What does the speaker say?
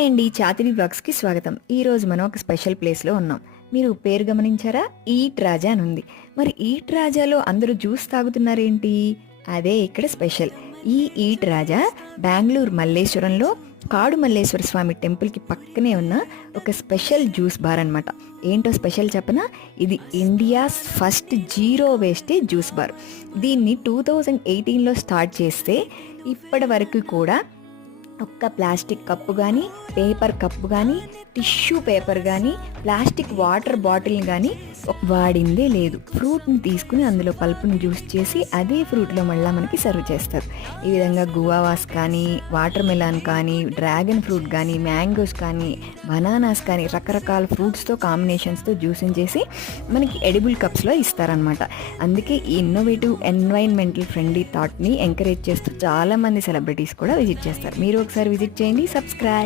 Hi అండి, చాతిని బ్లాగ్స్కి స్వాగతం. ఈరోజు మనం ఒక స్పెషల్ ప్లేస్లో ఉన్నాం. మీరు పేరు గమనించారా? ఈట్ రాజా అని ఉంది. మరి ఈట్ రాజాలో అందరూ జ్యూస్ తాగుతున్నారేంటి? అదే ఇక్కడ స్పెషల్. ఈ ఈట్ రాజా బెంగళూరు మల్లేశ్వరంలో కాడు మల్లేశ్వర స్వామి టెంపుల్కి పక్కనే ఉన్న ఒక స్పెషల్ జ్యూస్ బార్ అనమాట. ఏంటో స్పెషల్ చెప్పనా? ఇది India's first zero wastage juice bar. దీన్ని 2018లో స్టార్ట్ చేస్తే ఇప్పటి వరకు కూడా ఒక్క ప్లాస్టిక్ కప్పు కానీ, పేపర్ కప్పు కానీ, టిష్యూ పేపర్ కానీ, ప్లాస్టిక్ వాటర్ బాటిల్ని కానీ వాడిందే లేదు. ఫ్రూట్ని తీసుకుని అందులో పల్పుని జ్యూస్ చేసి అదే ఫ్రూట్లో మళ్ళీ మనకి సర్వ్ చేస్తారు. ఈ విధంగా గువావాస్ కానీ, వాటర్ మెలాన్ కానీ, డ్రాగన్ ఫ్రూట్ కానీ, మ్యాంగోస్ కానీ, బనానాస్ కానీ రకరకాల ఫ్రూట్స్తో కాంబినేషన్స్తో జ్యూసింగ్ చేసి మనకి ఎడిబుల్ కప్స్లో ఇస్తారనమాట. అందుకే ఈ ఇన్నోవేటివ్ ఎన్వైరన్మెంటల్ ఫ్రెండ్లీ థాట్ని ఎంకరేజ్ చేస్తూ చాలామంది సెలబ్రిటీస్ కూడా విజిట్ చేస్తారు. మీరు ఒకసారి విజిట్ చేయండి, సబ్స్క్రైబ్.